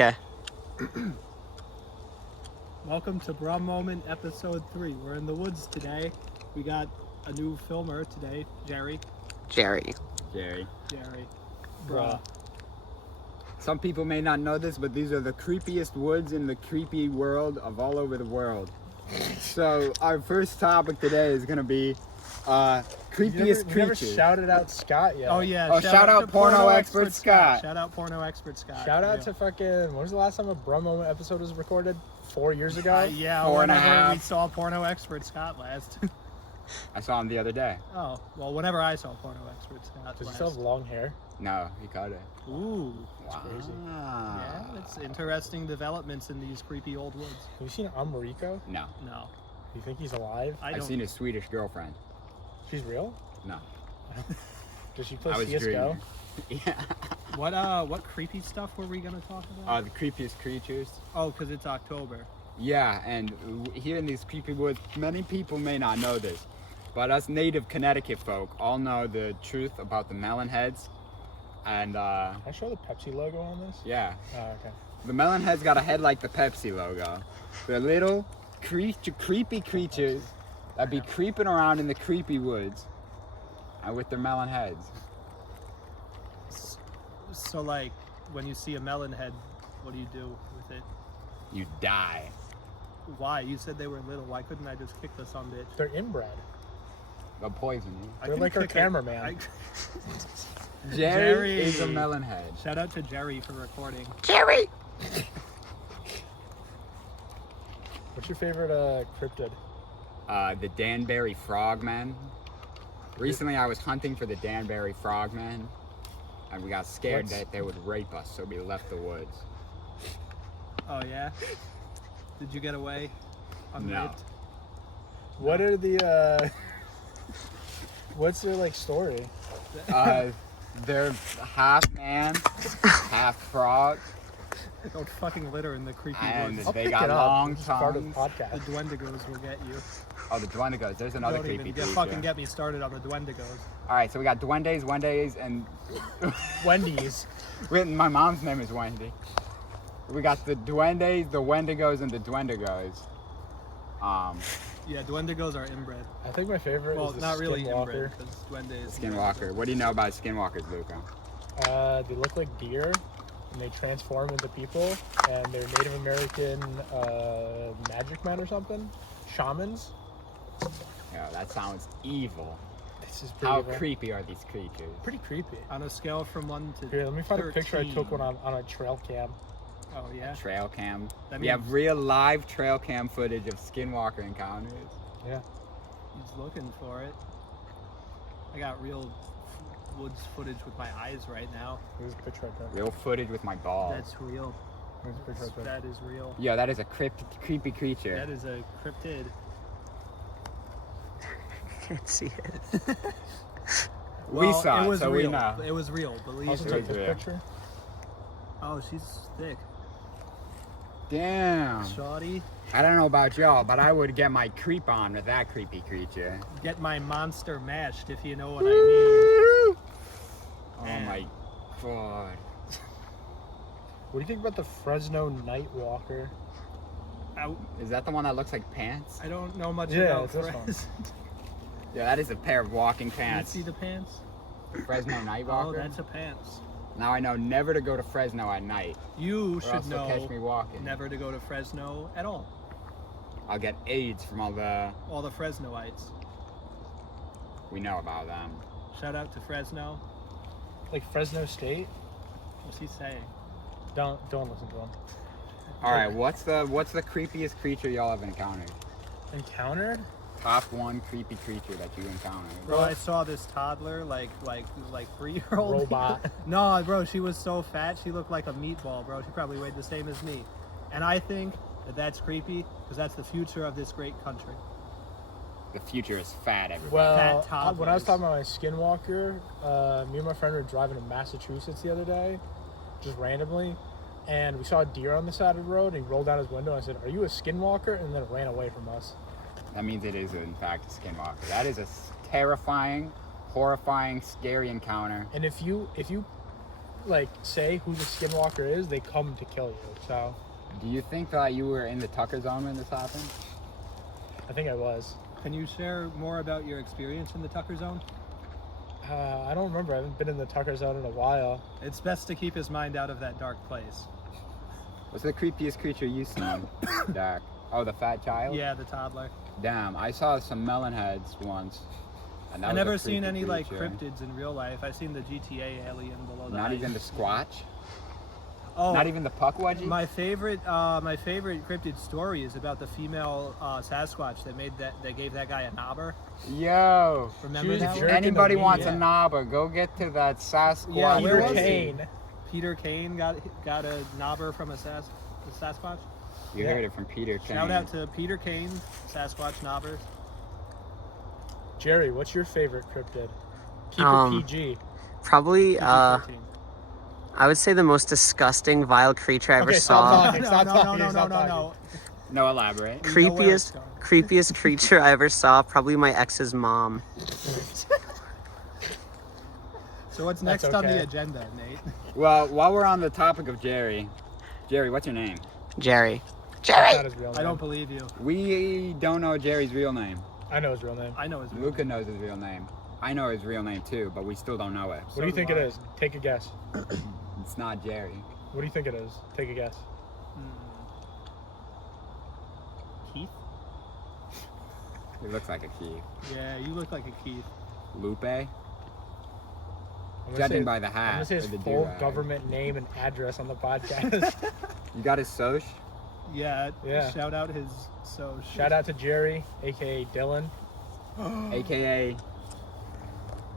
Okay. Welcome to Bra Moment Episode 3. We're in the woods today. We got a new filmer today, Jerry. Jerry. Bra. Some people may not know this, but these are the creepiest woods in the creepy world of all over the world. So our first topic today is going to be creepiest You never creatures. shouted out Scott yet. Oh, yeah. Oh, shout out to porno expert Scott. Shout out porno expert Scott. Shout out Yeah. to fucking, when was the last time a Bro Moment episode was recorded? 4 years ago? Yeah, 4.5. whenever we saw porno expert Scott last. I saw him the other day. Oh, well, whenever I saw porno expert Scott Does he last. still have long hair? No, he cut it. Ooh. Wow. crazy. Yeah, it's interesting developments in these creepy old woods. Have you seen Amoriko? No. No. You think he's alive? I I've don't. seen his Swedish girlfriend. She's real? No. Does she play I was CSGO? dreaming. Yeah. What creepy stuff were we gonna talk about? The creepiest creatures. Oh, because it's October. Yeah, and here in these creepy woods, many people may not know this, but us native Connecticut folk all know the truth about the melon heads. And Can I show the Pepsi logo on this? yeah, Oh, okay. the melon heads got a head like the Pepsi logo. They're little creepy creatures that be creeping around in the creepy woods, and with their melon heads. So, like, when you see a melon head, what do you do with it? You die. Why? You said they were little. Why couldn't I just kick this on bitch? They're inbred. They'll poison you. I They're can like our kick it. cameraman. Jerry is a melon head. Shout out to Jerry for recording. Jerry! What's your favorite cryptid? The Danbury Frogman. Recently, I was hunting for the Danbury Frogman, and we got scared that they would rape us, so we left the woods. Oh, yeah? Did you get away unraped? No. What are the, what's their, like, story? They're half man, half frog, Don't fucking litter in the creepy and woods. I'll they pick got it up. long This is part of the tongues. The podcast. Duendigos will get you. Oh, the Duendigos. There's another Don't creepy even creature. fucking get me started on the Duendigos. All right, so we got Duendes, Wendes, and Wendy's. my mom's name is Wendy. We got the Duendes, the Wendigos, and the Duendigos. Yeah, Duendigos are inbred. I think my favorite Well, is the not really Skinwalker. inbred, because Duende is... Skinwalker. What do you know about Skinwalkers, Luca? They look like deer, and they transform into people, and they're Native American magic men or something, shamans. Yeah, that sounds evil. This is pretty How evil. creepy are these creatures? Pretty creepy. On a scale from 1 to Here, let me find 13. a picture I took one on a trail cam. Oh, yeah? Trail cam. That We have means- real live trail cam footage of Skinwalker encounters. Yeah. He's looking for it. I got real woods footage with my eyes right now. Here's a picture right there. Real footage with my balls. That's real. Here's a picture right there. That is real. Yeah, that is a creepy creature. That is a cryptid. Can't see it. We Well, saw it, was so real. we know. It was real, believe Also Sure took me. is this real. picture. Oh, she's thick. Damn. Shoddy. I don't know about y'all, but I would get my creep on with that creepy creature. Get my monster mashed, if you know what I mean. Oh Man. my god. What do you think about the Fresno Nightwalker? Is that the one that looks like pants? I don't know much Yeah, about it's this one. Fres- Yeah, that is a pair of walking Can you pants. see the pants? Fresno Oh, Nightwalker? that's a pants. Now I know never to go to Fresno at night, You or should else they'll catch me know walking. never to go to Fresno at all. I'll get AIDS from all the... All the Fresnoites. We know about them. Shout out to Fresno. Like Fresno State? What's he saying? Don't listen to him. Alright, what's the creepiest creature y'all have encountered? Encountered? Top one creepy creature that you encountered. Bro, I saw this toddler, like 3-year-old. Robot. No, bro, she was so fat, she looked like a meatball, bro. She probably weighed the same as me. And I think that that's creepy, because that's the future of this great country. The future is fat, everybody. Well, Fat when I was toddlers. talking about my Skinwalker, me and my friend were driving to Massachusetts the other day, just randomly, and we saw a deer on the side of the road, and he rolled down his window, and I said, "Are you a Skinwalker?" And then it ran away from us. That means it is, in fact, a skinwalker. That is a terrifying, horrifying, scary encounter. And if you like say who the skinwalker is, they come to kill you. So Do you think that you were in the Tucker zone when this happened? I think I was. Can you share more about your experience in the Tucker Zone? I don't remember. I haven't been in the Tucker zone in a while. It's best to keep his mind out of that dark place. What's the creepiest creature you seen, Dak? Oh, the fat child? Yeah, the toddler. Damn, I saw some melon heads once. And that I've was a never seen creepy any like creature. cryptids in real life. I've seen the GTA alien below the Not ice. even the Squatch? Oh, Not even the Puckwudgie? my favorite cryptid story is about the female Sasquatch that gave that guy a knobber. Yo! Remember was that jerking one? the Anybody weed. wants Yeah. a knobber, go get to that Sasquatch. Yeah, where Peter was he? Kane. Peter Kane got a knobber from a Sasquatch. You Yeah. heard it from Peter Kane. Shout out to Peter Kane, Sasquatch knobbers. Jerry, what's your favorite cryptid? Keep it PG. Probably, PG-13. I would say the most disgusting, vile creature I ever Okay, saw. stop talking. Stop talking. no, Stop no. talking. No, elaborate. We know where it's Creepiest creature I ever saw. Probably my ex's mom. So what's That's next on the okay. agenda, Nate? Well, while we're on the topic of Jerry, what's your name? Jerry. That's not his real name. I don't believe you. We don't know Jerry's real name. I know his real name. I know his real Luca knows his real name. I know his real name too, but we still don't know it. What do you think it is? Take a guess. It's not Jerry. What do you think it is? Take a guess. Keith? He looks like a Keith. Yeah, you look like a Keith. Lupe? I'm gonna Judging say- by the I'm hat. gonna say his or the full do-rag. government name and address on the podcast. You got his soch? Yeah. Yeah. Shout out his Shout out to Jerry, aka Dylan. AKA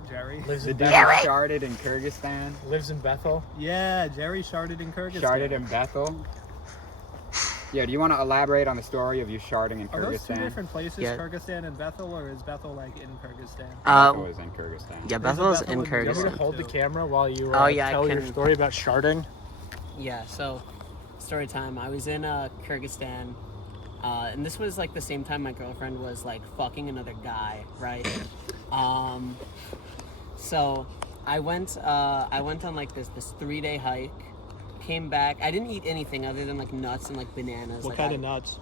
Jerry. Lives the in dude Bethel. who sharded in Kyrgyzstan. Lives in Bethel. Yeah, Jerry sharded in Kyrgyzstan. Sharded in Bethel. Yeah, do you want to elaborate on the story of you sharding in Are those two Kyrgyzstan? different places, Yeah. Kyrgyzstan and Bethel, or is Bethel like in Kyrgyzstan? Bethel is in Kyrgyzstan. Yeah, There's a Bethel's Bethel in in Do you want me to Kyrgyzstan. hold the camera while you Oh, yeah, I tell your can- story about sharding? Yeah, so story time. I was in Kyrgyzstan, and this was like the same time my girlfriend was like fucking another guy, right? So I went on like this 3-day hike. Came back. I didn't eat anything other than like nuts and like bananas. What like, kind of nuts?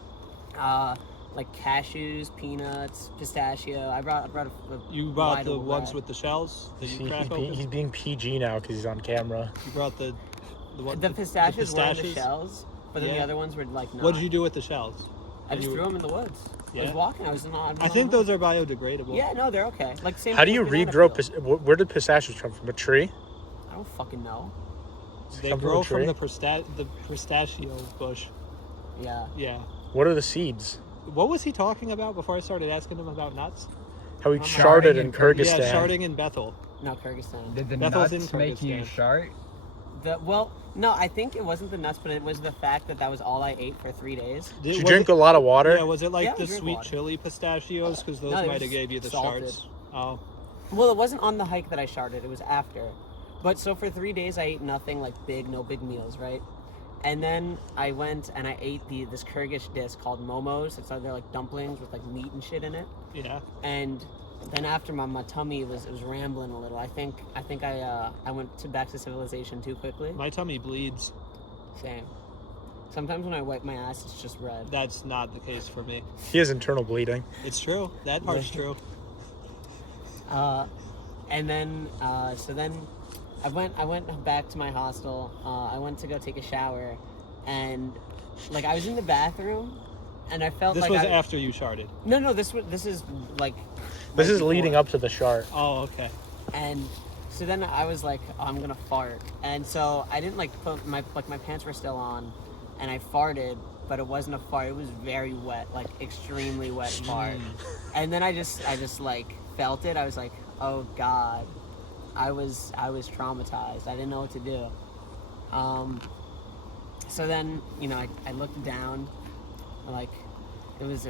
like cashews, peanuts, pistachio. I brought a You brought wide the old ones bag. with the shells that you crack open? He's being PG now because he's on camera. You brought the The pistachios were in the pistachios? shells, but then the Yeah. other ones were like not. What did you do with the shells? I just you- threw them in the woods. I Yeah? was walking. I was not. I think those are biodegradable. Yeah, no, they're okay. Like same. How do thing you with banana regrow? peel. Where did pistachios come from? A tree? I don't fucking know. They Come from a grow from tree? the pistachio bush. Yeah. Yeah. What are the seeds? What was he talking about before I started asking him about nuts? How he Sharding sharded in in Kyrgyzstan. Yeah, sharding in Bethel. No, Kyrgyzstan. Did the Bethel's nuts in make you Kyrgyzstan. shart? No, I think it wasn't the nuts, but it was the fact that was all I ate for 3 days. Did you was drink it- a lot of water? Yeah, was it like Yeah, the I drink sweet water. chili pistachios? Because those No, they might were have gave you the salted. shards. Oh. Well, it wasn't on the hike that I sharded. It was after. But so for 3 days, I ate nothing like no big meals, right? And then I went and I ate this Kyrgyz dish called momos. It's like they're like dumplings with like meat and shit in it. Yeah. And then after my tummy was rambling a little. I think I went back to civilization too quickly. My tummy bleeds. Same. Sometimes when I wipe my ass, it's just red. That's not the case for me. He has internal bleeding. It's true. That part's true. And then so then I went back to my hostel. I went to go take a shower, and like I was in the bathroom, and I felt This like was I, after you sharded. No, this is like This right is leading before. up to the shard. Oh, okay. And so then I was like, oh, I'm gonna fart, and so I didn't like put my pants were still on, and I farted, but it wasn't a fart. It was very wet, like extremely wet fart. And then I just like felt it. I was like, oh God, I was traumatized. I didn't know what to do. So then I looked down, like it was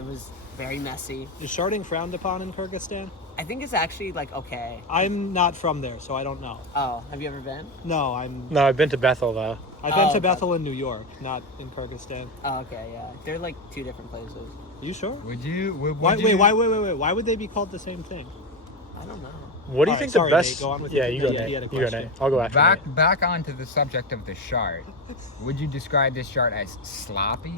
very messy. Is sharding frowned upon in Kyrgyzstan? I think it's actually like okay. I'm not from there, so I don't know. Oh, have you ever been? No, No, I've been to Bethel though. I've been Oh, to okay. Bethel in New York, not in Kyrgyzstan. Oh, okay, yeah. They're like two different places. You sure? Would you? Wait. Why would they be called the same thing? I don't know. What do you All think right, sorry, the best? Nate, go on with yeah, your- you go, yeah, Nate. he had a You go, question. Nate. I'll go after Nate. Back onto the subject of the shard. Would you describe this shard as sloppy?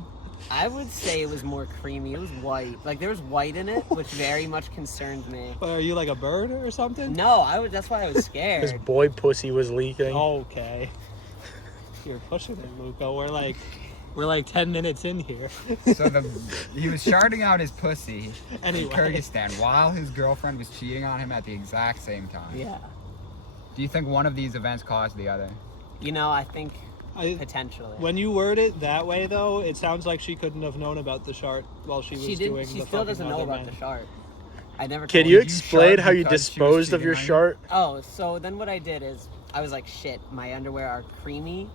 I would say it was more creamy. It was white. Like there was white in it, which very much concerned me. But are you like a bird or something? No, I was. That's why I was His scared. boy pussy was leaking. Okay. You're pushing it, Luca. We're like 10 minutes in here. So he was sharding out his pussy Anyway. in Kyrgyzstan while his girlfriend was cheating on him at the exact same time. Yeah. Do you think one of these events caused the other? You know, I think I, potentially. when you word it that way, though, it sounds like she couldn't have known about the shard while she was she doing didn't. She the still fucking doesn't know other about man. the shark. I never. Can told you her. explain shard how you because she was disposed of your cheating on you? shart? Oh, so then what I did is I was like, shit. My underwear are creamy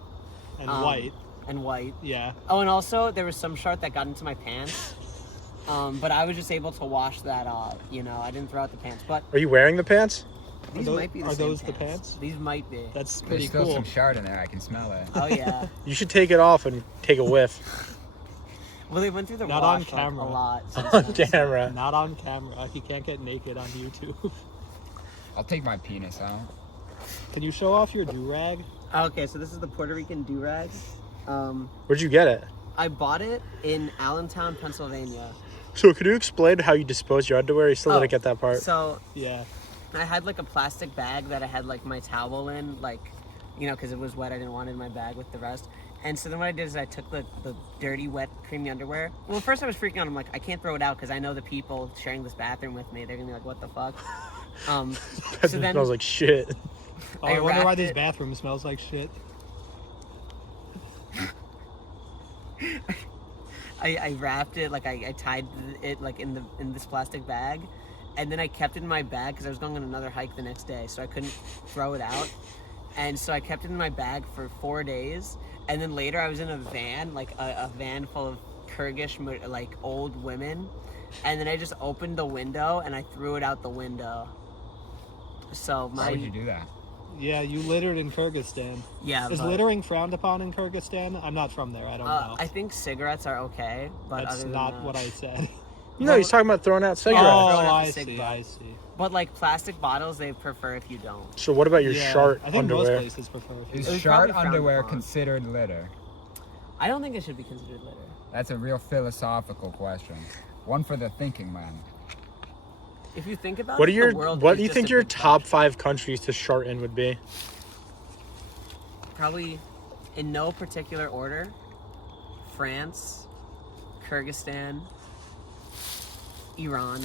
And Um, white. and white. Yeah. Oh, and also there was some shark that got into my pants. But I was just able to wash that off. You know, I didn't throw out the pants. But Are you wearing the pants? these those- might be the are same those the pants? These might be. That's There's pretty still cool. some shard in there. I can smell it. Oh yeah. You should take it off and take a whiff Well, they went through the Not wash on like, camera. a lot. since on then. camera. Not on camera. You can't get naked on YouTube. I'll take my penis out. Can you show off your do-rag? Okay, so this is the Puerto Rican do-rag. Where'd you get it? I bought it in Allentown, Pennsylvania. So could you explain how you dispose your underwear? You still Oh, didn't get that part. So Yeah. I had like a plastic bag that I had like my towel in, like, you know, because it was wet. I didn't want it in my bag with the rest. And so then what I did is I took the dirty, wet, creamy underwear. Well, first I was freaking out. I'm like, I can't throw it out because I know the people sharing this bathroom with me. They're gonna be like, what the fuck? That so then smells like shit. Oh, I I wonder why wrapped this it- bathroom smells like shit. I wrapped it, like I tied it like in this plastic bag, and then I kept it in my bag because I was going on another hike the next day, so I couldn't throw it out. And so I kept it in my bag for 4 days, and then later I was in a van, like a van full of Kyrgyz like old women, and then I just opened the window and I threw it out the window. So Why would you do that? Yeah, you littered in Kyrgyzstan. yeah, Is but, littering frowned upon in Kyrgyzstan? I'm not from there. I don't know. I think cigarettes are okay, but That's other than not that- what I said. No, he's talking about throwing out cigarettes. Oh, Throwing out I the cig see. butt. I see. But like plastic bottles, they prefer if you don't. So what about your Yeah, shart I think most underwear? places prefer. Is It was shard probably frowned underwear upon. considered litter? I don't think it should be considered litter. That's a real philosophical question. One for the thinking man. If you think about What it, are your the world What is do you just think a your big top bunch. 5 countries to shart in would be? Probably in no particular order. France, Kyrgyzstan, Iran,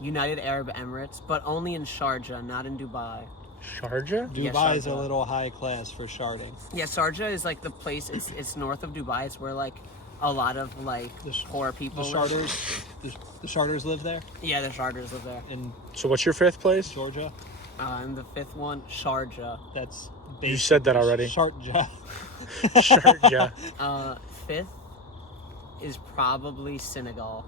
United Arab Emirates, but only in Sharjah, not in Dubai. Sharjah? Yeah, Dubai is a Sharjah. little high class for sharding. Yeah, Sharjah is like the place. It's north of Dubai. It's where like a lot of like The sh- poor The people live. charters, the charters live there Yeah, the Sharjahs live there. in So what's your 5th place? Georgia. And the fifth one, Sharjah. That's You said that already. Sharjah. Sharjah. Fifth is probably Senegal.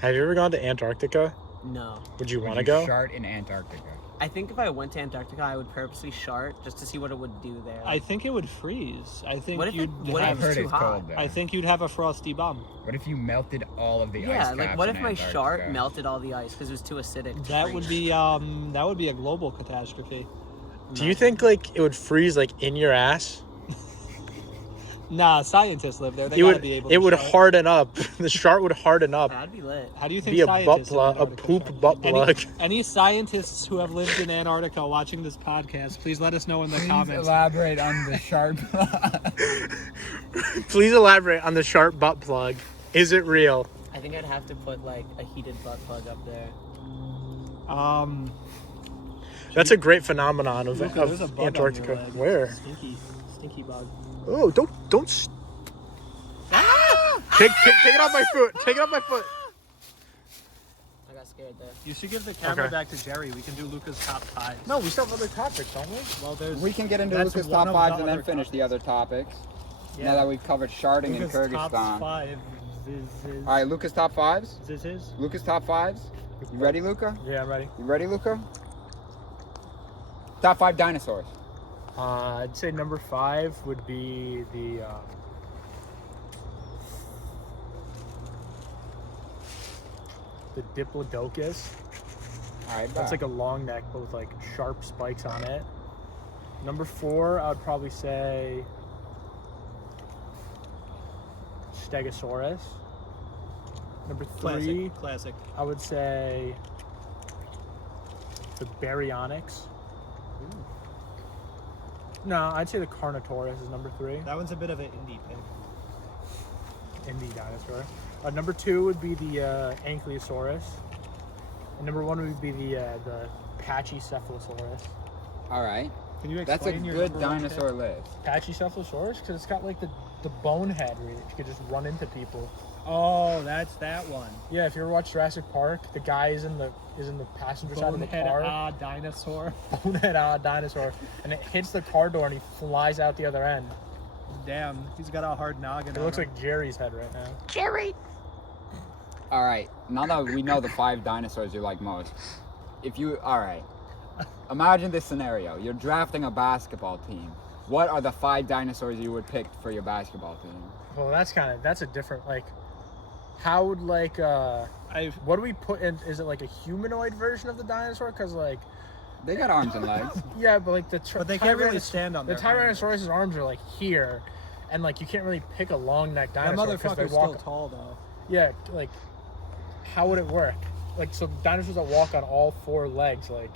Have you ever gone to Antarctica? No. Would you Would want to you go? Shart in Antarctica. I think if I went to Antarctica, I would purposely shart just to see what it would do there. I think it would freeze. I think What if it- you'd what if I've have. it's heard too it's hot? cold there. I think you'd have a frosty bum. What if you melted all of the ice yeah, caps like what in if my Antarctica? shart melted all the ice because it was too acidic? to That freeze? would be a global catastrophe. Do you think like it would freeze like in your ass? Nah, scientists live there. They It gotta would. be able. It to would shart. harden up. The shart would harden up. That'd be lit. How do you think Be a butt scientists in plug, a Antarctica poop shart? butt plug. Any scientists who have lived in Antarctica watching this podcast, please let us know in the Please comments. elaborate on the shart. Please elaborate on the sharp butt plug. Is it real? I think I'd have to put like a heated butt plug up there. That's a great phenomenon of, Luca, there's a bug on your Antarctica. leg. Where? Stinky bug. Oh, don't. Take it off my foot. Take it off my foot. I got scared there. You should give the camera Okay. back to Jerry. We can do Luca's top 5. No, we still have other topics, don't we? Well, there's We can get into That's Lucas' one top of 5s the and then other finish the other topics. yeah. Now that we've covered sharding in Luca's top Kyrgyzstan. 5 is All right, Lucas' top 5s. is this his? Lucas' top 5s. You ready, Luca? Yeah, I'm ready. You ready, Luca? Top 5 dinosaurs. I'd say number 5 would be the Diplodocus. All right, That's like a long neck, but with like sharp spikes on it. Number 4, I would probably say Stegosaurus. Number 3, Classic. I would say the Baryonyx. No, I'd say the Carnotaurus is number 3. That one's a bit of an indie pick. Indie dinosaur. Number 2 would be the Ankylosaurus. And number 1 would be the Pachycephalosaurus. All right. Can you That's a explain your good number one pick? dinosaur list. Pachycephalosaurus because it's got like the bonehead where you could just run into people. Oh, that's that one. Yeah, if you ever watch Jurassic Park, the guy is in the passenger side of the Bonehead car. dinosaur. Bonehead dinosaur, and it hits the car door and he flies out the other end. Damn, he's got a hard noggin. It on looks him. like Jerry's head right now. Jerry. All right. Now that we know the 5 dinosaurs you like most, all right. Imagine this scenario. You're drafting a basketball team. What are the 5 dinosaurs you would pick for your basketball team? Well, that's a different like. How would like what do we put in? Is it like a humanoid version of the dinosaur? Because like They got arms and legs. yeah, but like But they can't really stand on the their hind legs. Tyrannosaurus's arms are like here, and like you can't really pick a long neck That dinosaur because they motherfucker's walk. still tall though. Yeah, like how would it work? Like so dinosaurs that walk on all 4 legs, like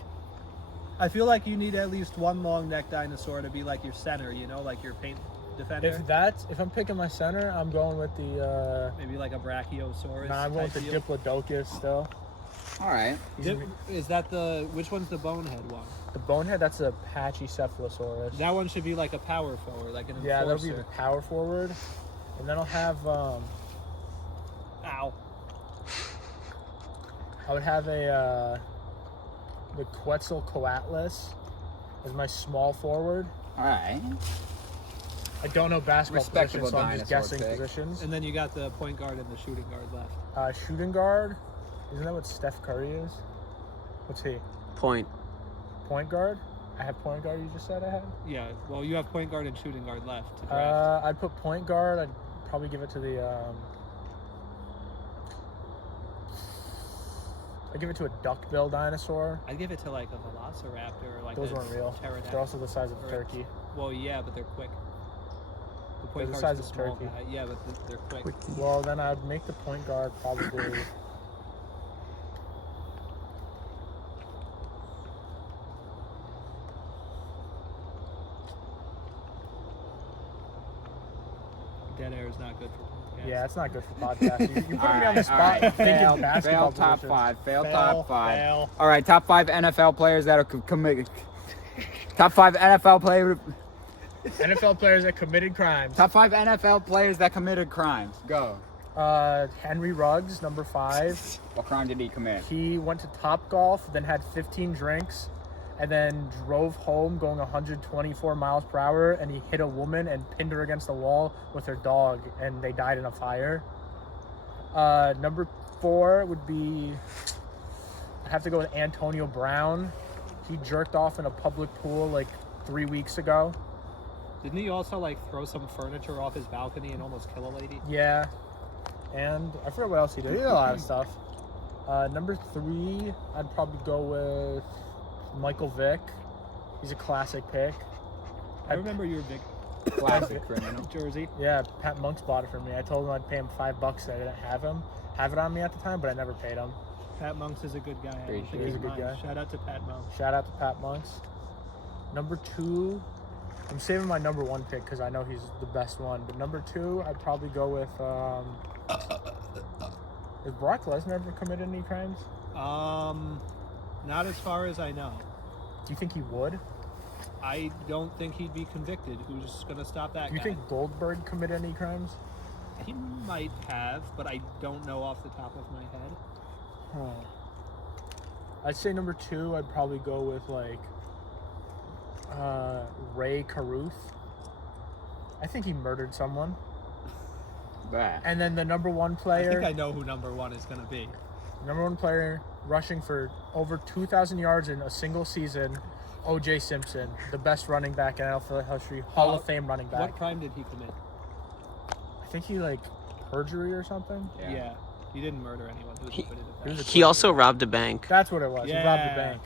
I feel like you need at least one long neck dinosaur to be like your center, you know, like your paint defender. if I'm picking my center, I'm going with the Maybe like a Brachiosaurus. I'm going with the type deal. Diplodocus still. All right. Is that which one's the bonehead one? The bonehead, that's a Pachycephalosaurus. That one should be like a power forward, like an Yeah, that'll be enforcer. the power forward. And then I'll have Ow. I would have the Quetzalcoatlus as my small forward. All right. I don't know basketball Respectable positions, so I'm just dinosaur guessing pick. positions. And then you got the point guard and the shooting guard left. Shooting guard, isn't that what Steph Curry is? What's he? Point. Point guard? I have point guard. You just said I had. Yeah, well, you have point guard and shooting guard left to draft. I'd put point guard. I'd probably give it to the. I'd give it to a duckbill dinosaur. I'd give it to like a velociraptor or like Those a weren't real. pterodactyl. They're also the size of a Or- turkey. Well, yeah, but they're quick. The point They're the guard's size the of small turkey. guy. Yeah, but they're quick. Well, then I'd make the point guard probably. Dead air is not good for podcasts. Yeah, it's not good for podcasts. You put me on the All right, spot. all right. Thinking basketball Fail top positions. 5. Fail Fail, top 5. fail. All right, top 5 NFL players that are committed. Top 5 NFL players. NFL players that committed crimes. Top 5 NFL players that committed crimes. Go. Henry Ruggs, number 5. What crime did he commit? He went to Topgolf, then had 15 drinks, and then drove home going 124 miles per hour, and he hit a woman and pinned her against the wall with her dog, and they died in a fire. Number 4 would be, I'd have to go with Antonio Brown. He jerked off in a public pool like 3 weeks ago. Didn't he also like throw some furniture off his balcony and almost kill a lady? Yeah. And I forget what else he did. He did a lot of stuff. Number 3, I'd probably go with Michael Vick. He's a classic pick. I remember your big Classic criminal. jersey. Yeah, Pat Monks bought it for me. I told him I'd pay him $5. I didn't have it on me at the time, but I never paid him. Pat Monks is a good guy. I don't Appreciate think it. he's He's a good mine. guy. Shout out to Pat Monks. Shout out to Pat Monks. Number 2, I'm saving my number 1 pick because I know he's the best one. But number 2, I'd probably go with. Has Brock Lesnar ever committed any crimes? Not as far as I know. Do you think he would? I don't think he'd be convicted. Who's gonna stop that Do you guy? think Goldberg committed any crimes? He might have, but I don't know off the top of my head. Huh. I'd say number 2, I'd probably go with like Ray Caruth. I think he murdered someone. Bah. And then the number 1 I player, think I know who number 1 is gonna be. number 1 player rushing for over 2,000 yards in a single season, O.J. Simpson, the best running back in NFL history, Hall of Fame running back. What crime did he commit? I think he like perjury or something. Yeah. He didn't murder anyone. He was acquitted of that. He also robbed a bank. That's what it was. He robbed Yeah. the bank.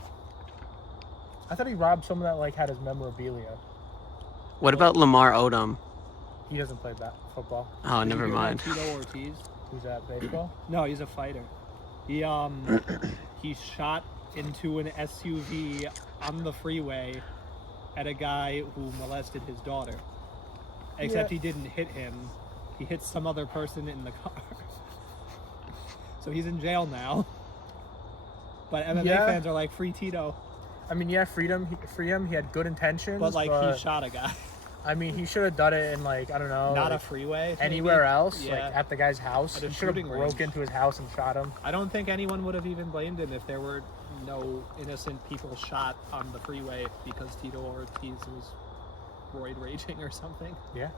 I thought he robbed someone that like had his memorabilia. What about Lamar Odom? He doesn't play football. Oh, Did you never hear about mind. Tito Ortiz. Who's that? Baseball? No, he's a fighter. He he shot into an SUV on the freeway at a guy who molested his daughter. Except Yeah. he didn't hit him. He hit some other person in the car. So he's in jail now. But MMA Yeah. fans are like, free Tito. I mean, yeah, free him. He had good intentions, But like he shot a guy. I mean, he should have done it in like I don't know, Not a like, freeway. anywhere maybe? else, Yeah. like at the guy's house. At a He should have shooting broke range. into his house and shot him. I don't think anyone would have even blamed him if there were no innocent people shot on the freeway because Tito Ortiz was roid raging or something. Yeah.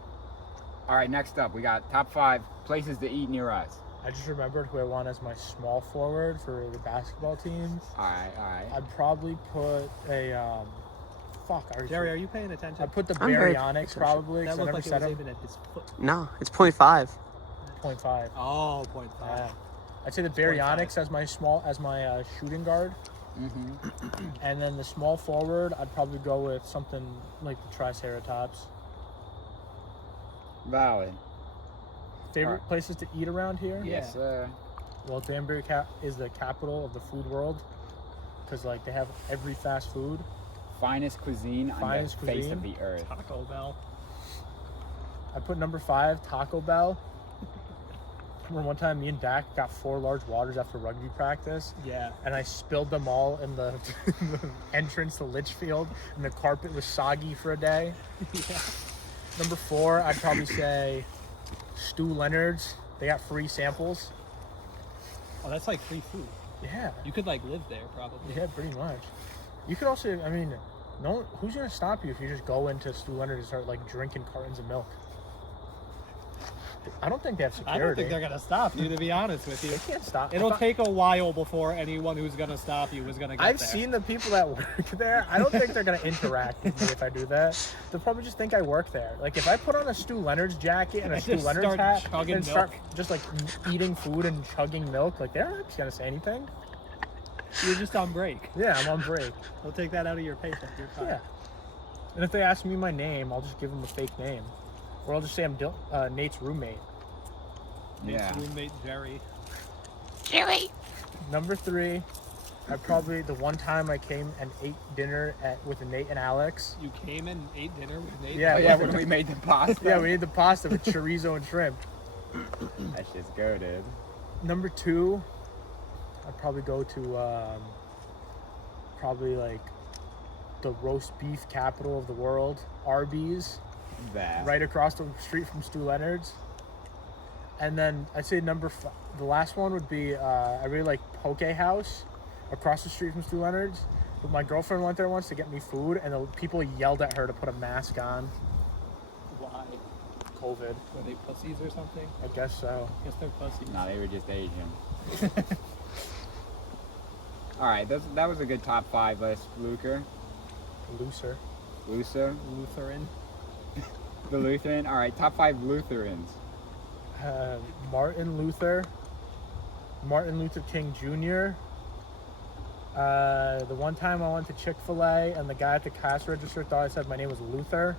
All right, next up, we got top 5 places to eat near us. I just remembered who I want as my small forward for the basketball team. All right. I'd probably put a fuck. I already Jerry, said- are you paying attention? I'd put the I'm very Baryonyx probably. 'cause That I looked never like it said was him. aiming at his foot. No, it's 0.5. 0.5. Oh, 0.5. Yeah. I'd say the Baryonyx as my shooting guard, Mm-hmm. and then the small forward. I'd probably go with something like the Triceratops. Valid. Favorite Alright. places to eat around here? Yes, sir. Well, Danbury is the capital of the food world because like they have every fast food. Finest cuisine on Finest the face cuisine. of the earth. Taco Bell. I put number 5, Taco Bell. Remember one time me and Dak got 4 large waters after rugby practice, Yeah. and I spilled them all in the entrance to Litchfield, and the carpet was soggy for a day. Yeah. Number 4, I'd probably say Stu Leonard's. They got free samples. Oh, that's like free food. Yeah, You could like live there probably. yeah, pretty much. You could also, I mean, no, who's gonna stop you if you just go into Stu Leonard and start like drinking cartons of milk? I don't think they have security. I don't think they're gonna stop you, to be honest with you. They can't stop. It'll take a while before anyone who's gonna stop you is gonna get I've there. seen the people that work there. I don't think they're gonna interact with me if I do that. They'll probably just think I work there. Like if I put on a Stu Leonard's jacket and a And Stu just Leonard's start hat chugging and start milk. just like eating food and chugging milk, like they're not just gonna say anything. You're just on break. Yeah, I'm on break. They'll take that out of your paycheck. You're fine. Yeah. And if they ask me my name, I'll just give them a fake name, or I'll just say I'm Nate's roommate. Nate's Yeah. roommate Jerry. Number 3, I probably the one time I came and ate dinner with Nate and Alex. You came and ate dinner with Nate. Yeah, Oh, yeah, yeah, when we made the pasta. Yeah, we ate the pasta with chorizo and shrimp. That shit's good, dude. Number 2, I'd probably go to probably like the roast beef capital of the world, Arby's, That. right across the street from Stu Leonard's. And then I'd say the last one would be I really like Poke House across the street from Stu Leonard's. But my girlfriend went there once to get me food, and the people yelled at her to put a mask on. Why? COVID, Were they pussies or something? I guess so. I guess they're pussies. No, they were just Asian. All right, that was a good top 5 list, Luker. Looser. Luther. Lutheran. The Lutheran. All right, top 5 Lutherans. Martin Luther King Jr. The one time I went to Chick-fil-A and the guy at the cash register thought I said my name was Luther.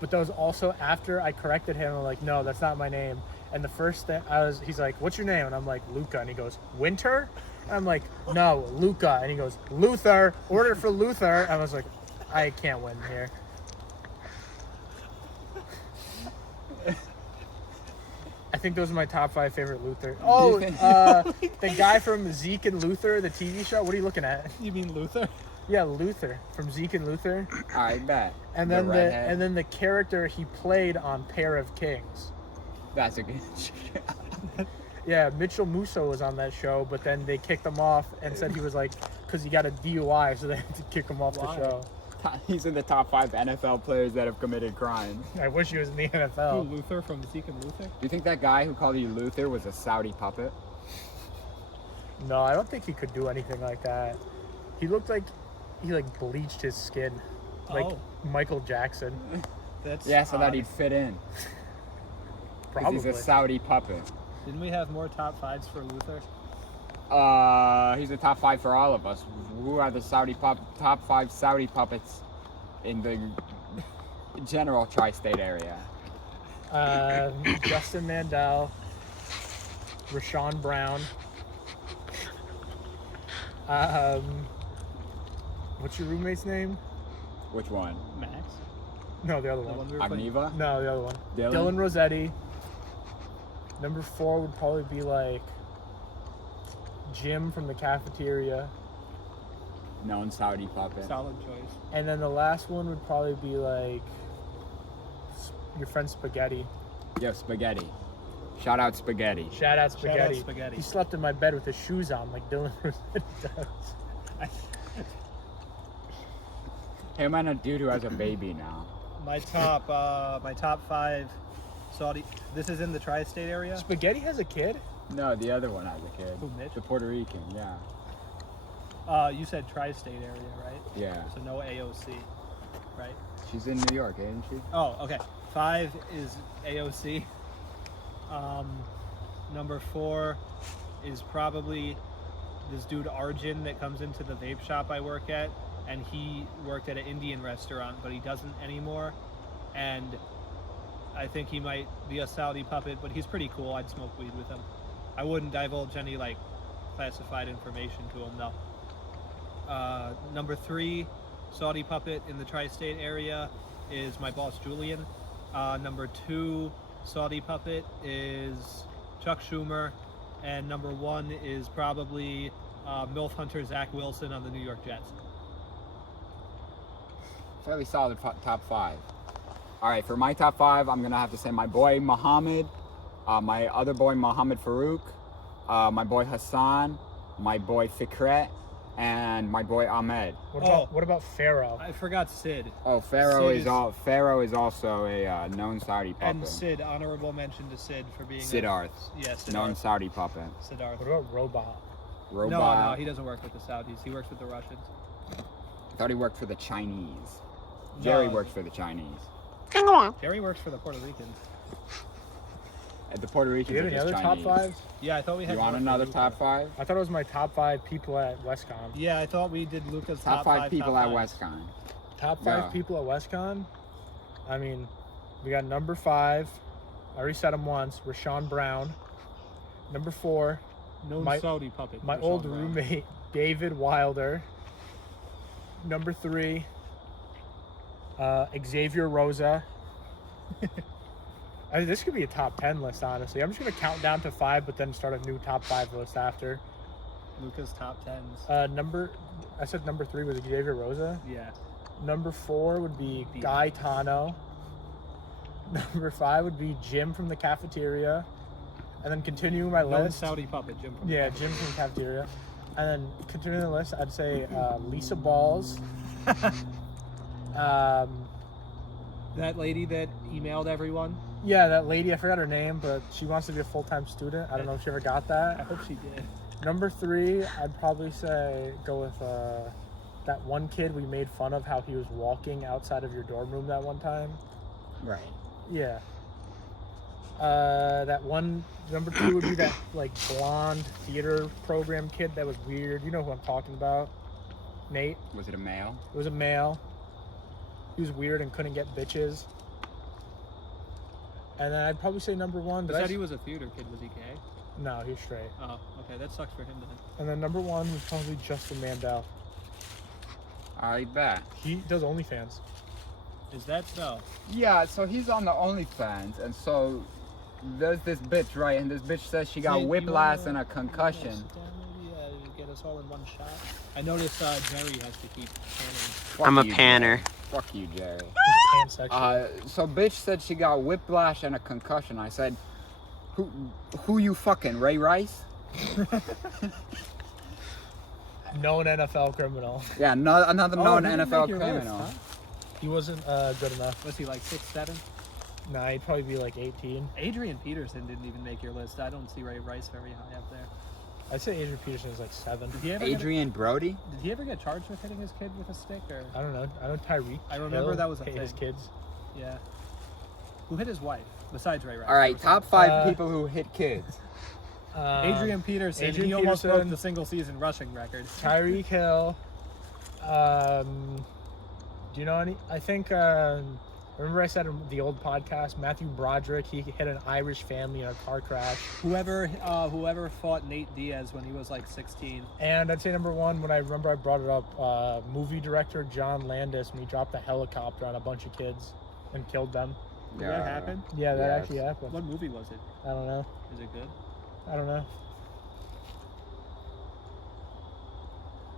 But that was also after I corrected him. I'm like, no, that's not my name. And the first thing he's like, what's your name? And I'm like, Luca. And he goes, Winter? And I'm like, no, Luca. And he goes, Luther, order for Luther. And I was like, I can't win here. I think those are my top 5 favorite Luther. Oh, the guy from Zeke and Luther, the TV show. What are you looking at? You mean Luther? Yeah, Luther from Zeke and Luther. All right, bet. And then the character he played on Pair of Kings. That's a good. Yeah, Mitchell Musso was on that show, but then they kicked him off and said he was like, because he got a DUI, so they had to kick him off Why? the show. He's in the top 5 NFL players that have committed crimes. I wish he was in the Who, NFL. Luther from Zeke and Luther? Do you think that guy who called you Luther was a Saudi puppet? No, I don't think he could do anything like that. He looked like he like bleached his skin, like Oh. Michael Jackson. That's Yeah, so that odd. he'd fit in. 'Cause Probably. he's a Saudi puppet. Didn't we have more top 5s for Luther? He's the top 5 for all of us. Who are the top 5 Saudi puppets in the general tri-state area? Justin Mandel, Rashawn Brown. What's your roommate's name? Which one? Max? No, the other The one. one we were playing? Agniva? No, the other one. Dylan? Dylan Rossetti. Number 4 would probably be like Jim from the cafeteria. Known Saudi puppet. Solid choice. And then the last one would probably be like your friend Spaghetti. Yeah, Spaghetti. Shout out Spaghetti. Shout out Spaghetti. Spaghetti. He slept in my bed with his shoes on like Dylan Rossetti does. Him and a dude who has a baby now. My top 5 Saudi. This is in the tri-state area. Spaghetti has a kid? No, the other one has a kid. Who, Mitch? The Puerto Rican, yeah. You said tri-state area, right? Yeah. So no AOC, right? She's in New York, ain't she? Oh, okay. 5 is AOC. Number 4 is probably this dude Arjun that comes into the vape shop I work at, and he worked at an Indian restaurant, but he doesn't anymore. And I think he might be a Saudi puppet, but he's pretty cool. I'd smoke weed with him. I wouldn't divulge any like classified information to him though. Number 3, Saudi puppet in the tri-state area is my boss Julian. Number 2, Saudi puppet is Chuck Schumer, and number 1 is probably MILF hunter Zach Wilson on the New York Jets. Fairly solid top 5. All right, for my top 5, I'm gonna have to say my boy Muhammad, my other boy Muhammad Farouk, my boy Hassan, my boy Fikret, and my boy Ahmed. What about Pharaoh? I forgot Sid. Oh, Pharaoh Sid Pharaoh is also a known Saudi puppet. And Sid, honorable mention to Sid for being Siddharth, Yeah, Siddharth. known Saudi puppet. Siddharth. What about Robot? Robot. No, he doesn't work with the Saudis. He works with the Russians. I thought he worked for the Chinese. Jerry No. works for the Chinese. Jerry works for the Puerto Ricans. And the Puerto Do Ricans you have are any just other Chinese. top 5s? Yeah, I thought we had. You want more for another Luca. top 5? I thought it was my top 5 people at Westcon. Yeah, I thought we did Luca's Top 5 people at fives. WestCon. Top 5 Yeah. people at WestCon? I mean, we got number 5. I already said him once. Rashawn Brown. Number 4, No My- Saudi puppet. my Rashawn old Brown. roommate, David Wilder. Number 3, Xavier Rosa. I mean, this could be a top 10 list, honestly. I'm just going to count down to 5, but then start a new top 5 list after. Luca's top 10s. I said number 3 was Xavier Rosa. Yeah. Number 4 would be Deep. Guy Tano. Number 5 would be Jim from the cafeteria. And then continuing my No list. Saudi puppet, Jim. From Yeah, Jim from the cafeteria. And then continuing the list, I'd say Lisa Balls. That lady that emailed everyone. Yeah, that lady, I forgot her name, but she wants to be a full-time student. I don't know if she ever got I that. hope she did. Number 3, I'd probably say go with that one kid we made fun of how he was walking outside of your dorm room that one time. Right. Yeah. That one, number 2 would be that like blonde theater program kid that was weird. You know who I'm talking about. Nate. Was it a male? It was a male. He was weird and couldn't get bitches. And then I'd probably say number 1. You Did I said he was a theater kid. Was he gay? No, he was straight. Oh, okay. That sucks for him then. And then number 1 was probably Justin Mandel. I bet. He does OnlyFans. Is that so? Yeah, so he's on the OnlyFans, and so there's this bitch, right? And this bitch says she got Sid, you whiplash wanna- and a concussion. Sit down maybe, get us all in one shot. I noticed Jerry has to keep panning. Fuck I'm a you, panner. Jerry. Fuck you, Jerry. His pants section. So bitch said she got whiplash and a concussion. I said, who you fucking, Ray Rice? Known NFL criminal. Yeah, no, another known he didn't NFL make your list, criminal. huh? He wasn't good enough. Was he like 6'7"? Nah, he'd probably be like 18. Adrian Peterson didn't even make your list. I don't see Ray Rice very high up there. I'd say Adrian Peterson is like 7. Did he ever Adrian Brody? did he ever get charged with hitting his kid with a stick or? I don't know. I know Tyreek. I remember Hill that was a hit his thing. kids. Yeah. Who hit his wife? Besides Ray Rice. All right, top 5 Uh, people who hit kids. Adrian Peterson. Adrian he almost broke Peterson. the single season rushing record. Tyreek Hill. Do you know any? I think. Remember I said in the old podcast, Matthew Broderick. He hit an Irish family in a car crash. Whoever fought Nate Diaz when he was like 16. And I'd say number 1, when I remember I brought it up, movie director John Landis, when he dropped a helicopter on a bunch of kids and killed them. Did that happen? Yeah, that Yes. actually happened. What movie was it? I don't know. Is it good? I don't know.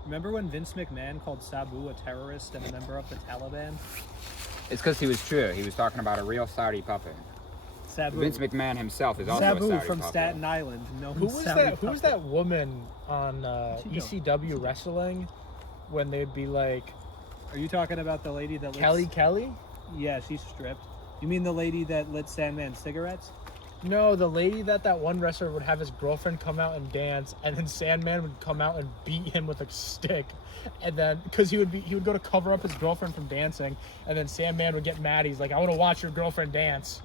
Remember when Vince McMahon called Sabu a terrorist and a member of the Taliban? It's because he was true. He was talking about a real Saudi puppet. Sabu. Vince McMahon himself is also a Sabu Saudi from puppet. Staten Island. No, Who was that? Who was that woman on she ECW wrestling when they'd be like Are you talking about the lady that Kelly? Yeah, she's stripped. You mean the lady that lit Sandman cigarettes? No, the lady that one wrestler would have his girlfriend come out and dance, and then Sandman would come out and beat him with a stick, and then because he would go to cover up his girlfriend from dancing, and then Sandman would get mad. He's like, "I want to watch your girlfriend dance."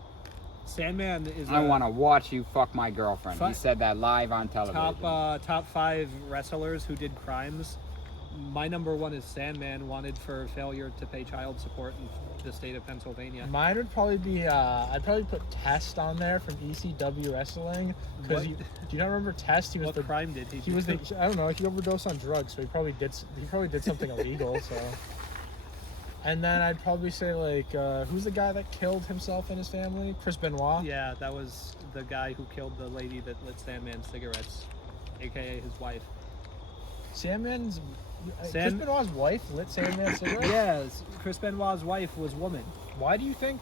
Sandman is I want to watch you fuck my girlfriend. He Fi- said that live on television. top 5 wrestlers who did crimes. My number 1 is Sandman, wanted for failure to pay child support in the state of Pennsylvania. Mine would probably be I'd probably put Test on there from ECW wrestling because What? do you not remember Test? He was What the crime did he do? he was the I don't know, he overdosed on drugs, so he probably did something illegal. So, and then I'd probably say like who's the guy that killed himself and his family? Chris Benoit. Yeah, that was the guy who killed the lady that lit Sandman cigarettes, aka his wife. Sandman's Chris Sam- Benoit's wife lit Sandman cigarettes. Yes, Chris Benoit's wife was woman. Why do you think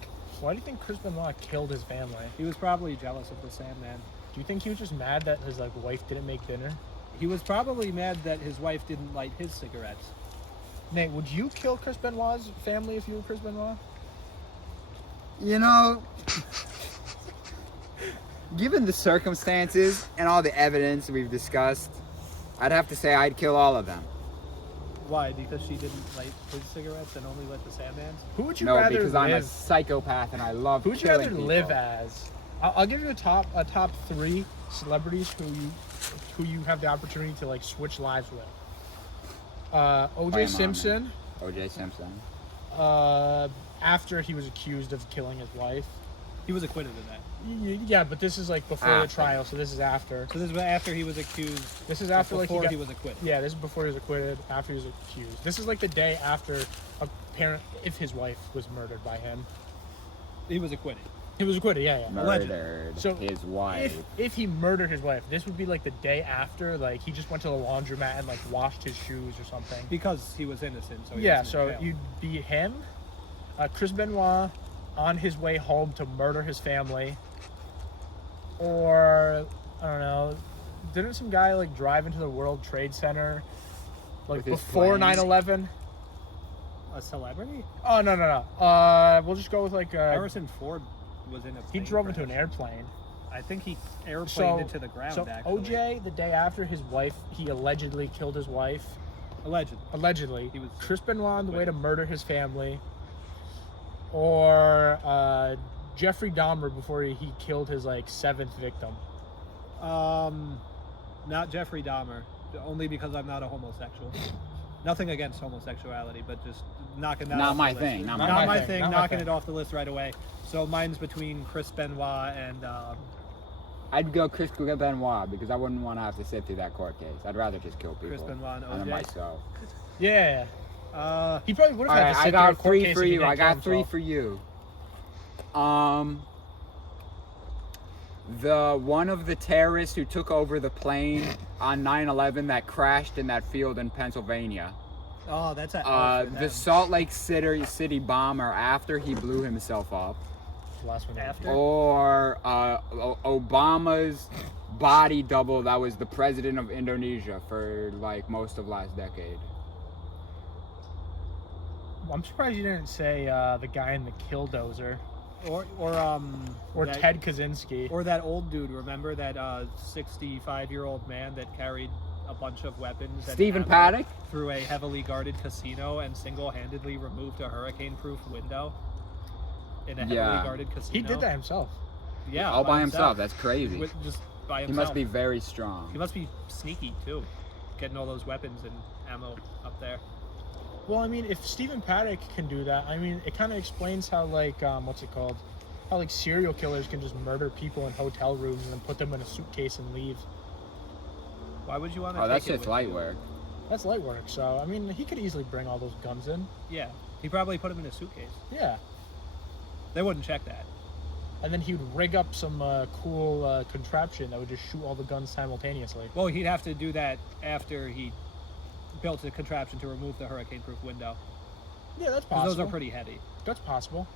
Chris Benoit killed his family? He was probably jealous of the Sandman. Do you think he was just mad that his wife didn't make dinner? He was probably mad that his wife didn't light his cigarettes. Nate, would you kill Chris Benoit's family if you were Chris Benoit? You know, given the circumstances and all the evidence we've discussed, I'd have to say I'd kill all of them. Why? Because she didn't light his cigarettes and only lit the Sandman's? Who would you No, rather because live? I'm a psychopath and I love Who would you killing rather people. live as? I'll give you a top 3 celebrities who you have the opportunity to switch lives with. O.J. Fire Simpson. O.J. Simpson. After he was accused of killing his wife. He was acquitted of that. Yeah, but this is before the After. trial, so this is after. So this was after he was accused. This is after before he he was acquitted. Yeah, this is before he was acquitted. After he was accused. This is the day after if his wife was murdered by him. He was acquitted. He was acquitted. Yeah. Murdered So, his wife. If he murdered his wife, this would be the day after. He just went to the laundromat and washed his shoes or something. Because he was innocent. So he Yeah, wasn't in so jail. you'd be him, Chris Benoit, on his way home to murder his family, or I don't know, didn't some guy drive into the World Trade Center With his before planes? 9/11? A celebrity? Oh no. We'll just go with Harrison Ford was in a he plane drove into crash. an airplane. I think he airplaned So into the ground, so actually. OJ, the day after his wife, he allegedly killed his wife. Allegedly. He was Chris Benoit on the way to acquitted. murder his family. Or Jeffrey Dahmer before he killed his 7th victim. Not Jeffrey Dahmer. Only because I'm not a homosexual. Nothing against homosexuality, but just knocking that Not off my the thing, list. not Not my my thing, thing. not my Knocking thing. it off the list right away. So mine's between Chris Benoit and I'd go Chris Benoit because I wouldn't want to have to sit through that court case. I'd rather just kill people. Chris Benoit and And then OJ. myself. Yeah. He probably would All have had right, to I sit through a got court 3 case for if he you. didn't I kill got 3 himself. for you. The one of the terrorists who took over the plane on 9/11 that crashed in that field in Pennsylvania. Oh, that's a The Salt Lake City bomber after he blew himself up. Last one. After? Or Obama's body double that was the president of Indonesia for most of last decade. I'm surprised you didn't say the guy in the Killdozer or that- Ted Kaczynski. Or that old dude, remember that 65-year-old man that carried a bunch of weapons and Stephen ammo Paddock? through a heavily guarded casino and single-handedly removed a hurricane-proof window in a heavily Yeah. guarded casino? He did that himself. Yeah, All by himself. That's crazy. Just by He himself. must be very strong. He must be sneaky too, getting all those weapons and ammo up there. Well, I mean, if Stephen Paddock can do that, I mean, it kind of explains how, like, what's it called? How, like, serial killers can just murder people in hotel rooms and then put them in a suitcase and leave. Why would you want to? Oh, that's take it just with light you? work. That's light work, so, I mean, he could easily bring all those guns in. Yeah, he probably put them in a suitcase. Yeah. They wouldn't check that. And then he would rig up some cool contraption that would just shoot all the guns simultaneously. Well, he'd have to do that after he built a contraption to remove the hurricane-proof window. Yeah, that's 'Cause possible. those are pretty heavy. That's possible.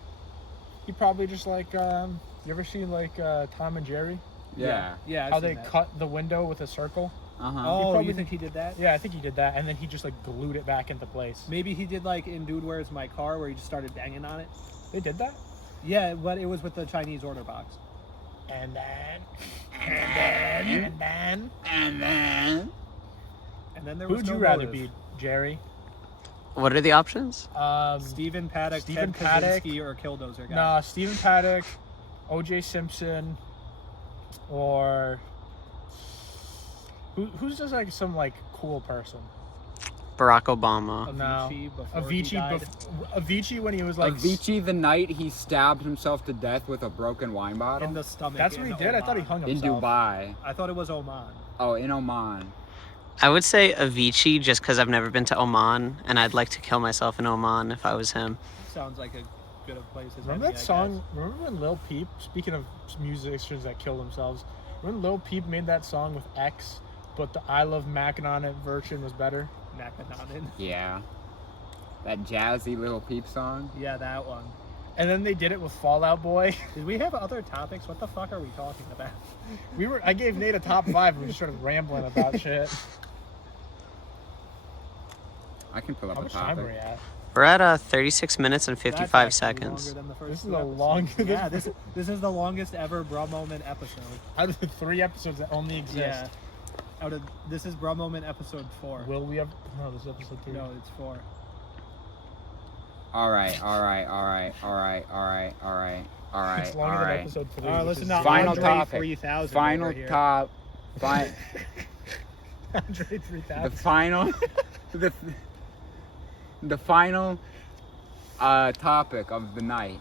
He probably just, like, you ever seen, like, Tom and Jerry? Yeah. Yeah. I've How seen they that. cut the window with a circle? Uh-huh. Oh, probably you think he did that? Yeah, I think he did that, and then he just, like, glued it back into place. Maybe he did like in Dude, Where's My Car, where he just started banging on it. They did that? Yeah, but it was with the Chinese order box. And then... And then... And then... And then there was Who'd no you rather motive. be, Jerry? What are the options? Stephen Paddock, Stephen Ted Paddock. Kaczynski, or Killdozer guy? Nah, Stephen Paddock, O.J. Simpson, or... Who's just, like, some, like, cool person? Barack Obama. Avicii before he Avicii, died. Avicii when he was, like... Avicii the night he stabbed himself to death with a broken wine bottle in the stomach. That's what he in did? I thought he Oman. hung in himself. Dubai. I thought it was Oman. Oh, in Oman. I would say Avicii just because I've never been to Oman and I'd like to kill myself in Oman if I was him. Sounds like a good a place as Remember any, that I song? guess. Remember when Lil Peep, speaking of musicians that kill themselves, when Lil Peep made that song with X, but the I Love Mackin' on It version was better? Nakanonin. Yeah. That jazzy little Peep song. Yeah, that one. And then they did it with Fall Out Boy. Did we have other topics? What the fuck are we talking about? I gave Nate a top 5 and we just started rambling about shit. I can pull up How a much time are we topic. at? We're at 36 minutes and That's 55 actually seconds. longer than the first This is two the episodes. longest- Yeah, this is the longest ever Bra Moment episode. Out of the 3 episodes that only exist. Yeah. This is Bra Moment episode 4. Will we have... No, this is episode 3. No, it's 4. Alright. It's longer than episode 3. Alright, which listen is to Final Andre topic. 3000 Final over here. top. Andre The 3000. final. the final topic of the night.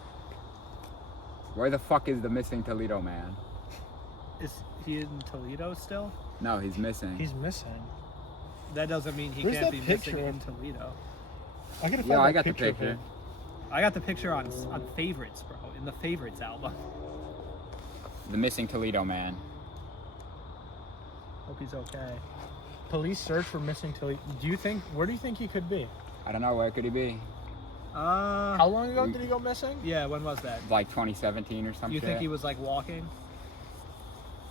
Where the fuck is the missing Toledo man? Is he in Toledo still? No, he's missing. He's missing. That doesn't mean he Where's can't that be picture missing in of- Toledo. I gotta find Yeah, I that got the picture. of picture. him. I got the picture on Favorites, bro. In the Favorites album. The missing Toledo man. Hope he's okay. Police search for missing Toledo. Where do you think he could be? I don't know, where could he be? How long ago did he go missing? Yeah, when was that? Like 2017 or something. You think he was like walking?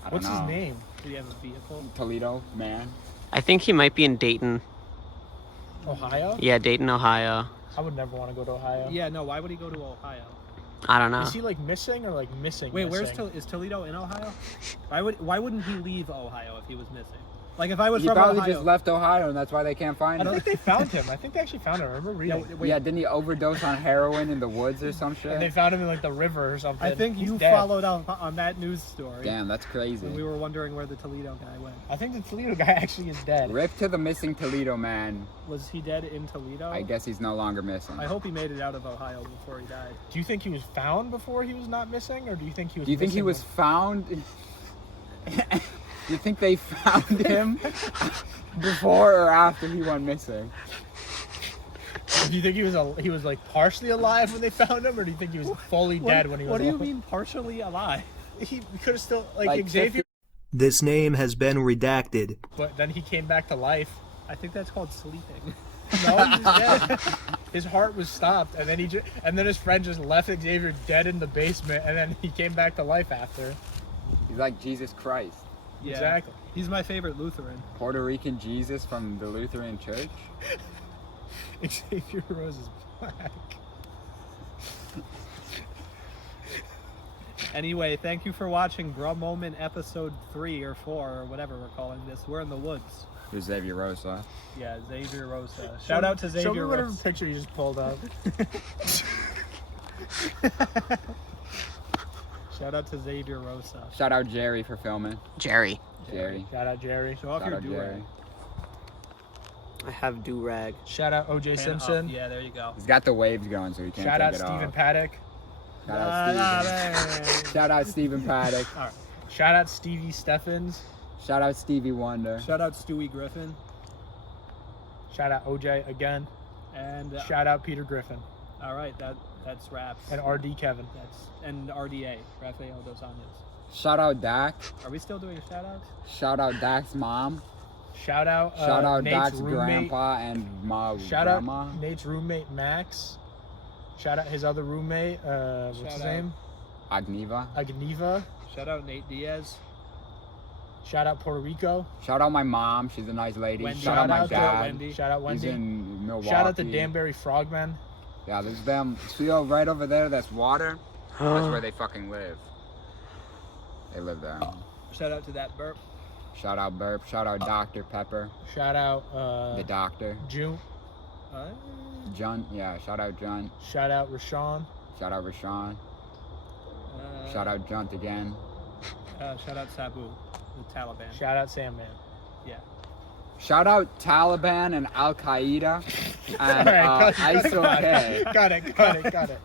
I don't What's know. his name? Did he have a vehicle? Toledo man. I think he might be in Dayton. Ohio? Yeah, Dayton, Ohio. I would never want to go to Ohio. Yeah, no, why would he go to Ohio? I don't know. Is he like missing or like missing? Wait, missing? is Toledo in Ohio? Why wouldn't he leave Ohio if he was missing? Like if I was He from probably Ohio. just left Ohio and that's why they can't find I him. think they found him. I think they actually found him. I remember reading. Wait, Yeah, didn't he overdose on heroin in the woods or some And they shit? found him in like the river or something. I think He's you dead. followed up on that news story. Damn, that's crazy. When we were wondering where the Toledo guy went. I think the Toledo guy actually is dead. Rip to the missing Toledo man. Was he dead in Toledo? I guess he's no longer missing. I hope he made it out of Ohio before he died. Do you think he was found before he was not missing, or do you think he was? Do you think he missing was found? Do you think they found him before or after he went missing? Do you think he was like partially alive when they found him, or do you think he was fully dead when he was? What do you alive? mean partially alive? He could have still like, Like Xavier, This name has been redacted. but then he came back to life. I think that's called sleeping. No, he was dead. His heart was stopped, and then and then his friend just left Xavier dead in the basement, and then he came back to life after. He's like Jesus Christ. Yeah. Exactly. He's my favorite Lutheran. Puerto Rican Jesus from the Lutheran Church. Xavier Rose is black. Anyway, thank you for watching Bra Moment episode 3 or 4 or whatever we're calling this. We're in the woods. Who's Xavier Rosa? Yeah, Xavier Rosa. Shout out to Show me Xavier whatever Rosa. picture you just pulled up. Shout out to Xavier Rosa. Shout out Jerry for filming. Jerry. Jerry. Shout out Jerry. Show off Shout your out do-rag. Jerry. I have do rag. Shout out OJ Fan Simpson. up. Yeah, there you go. He's got the waves going, so he can't Shout take out it Stephen off. Paddock. Shout out Stephen. Shout out Stephen Paddock. Shout out Stevie Steffens. Shout out Stevie Wonder. Shout out Stewie Griffin. Shout out OJ again. And Shout out Peter Griffin. all right, that's raps. And RD Kevin. And RDA, Rafael Dos Anjos. Shout out Dak. Are we still doing shout outs? Shout out Dak's mom. Shout out Shout out Nate's Dak's roommate. grandpa and my Shout grandma. out Nate's roommate Max. Shout out his other roommate. What's Shout his out. name? Agniva. Agniva. Shout out Nate Diaz. Shout out Puerto Rico. Shout out my mom. She's a nice lady. Wendy. Shout out my Shout out dad. Wendy. Shout out He's Wendy. in Milwaukee. Shout out the Danbury Frogmen. Yeah, there's them. See right over there? That's water. That's where they fucking live. They live there. Shout out to that burp. Shout out Burp. Shout out Dr. Pepper. Shout out The doctor. June. John. Yeah, shout out John. Shout out Rashawn. Shout out Rashawn. Shout out Junt again. Shout out Sabu, the Taliban. Shout out Sandman. Shout out Taliban and Al Qaeda and Alright, cut it, ISIL-K. cut it.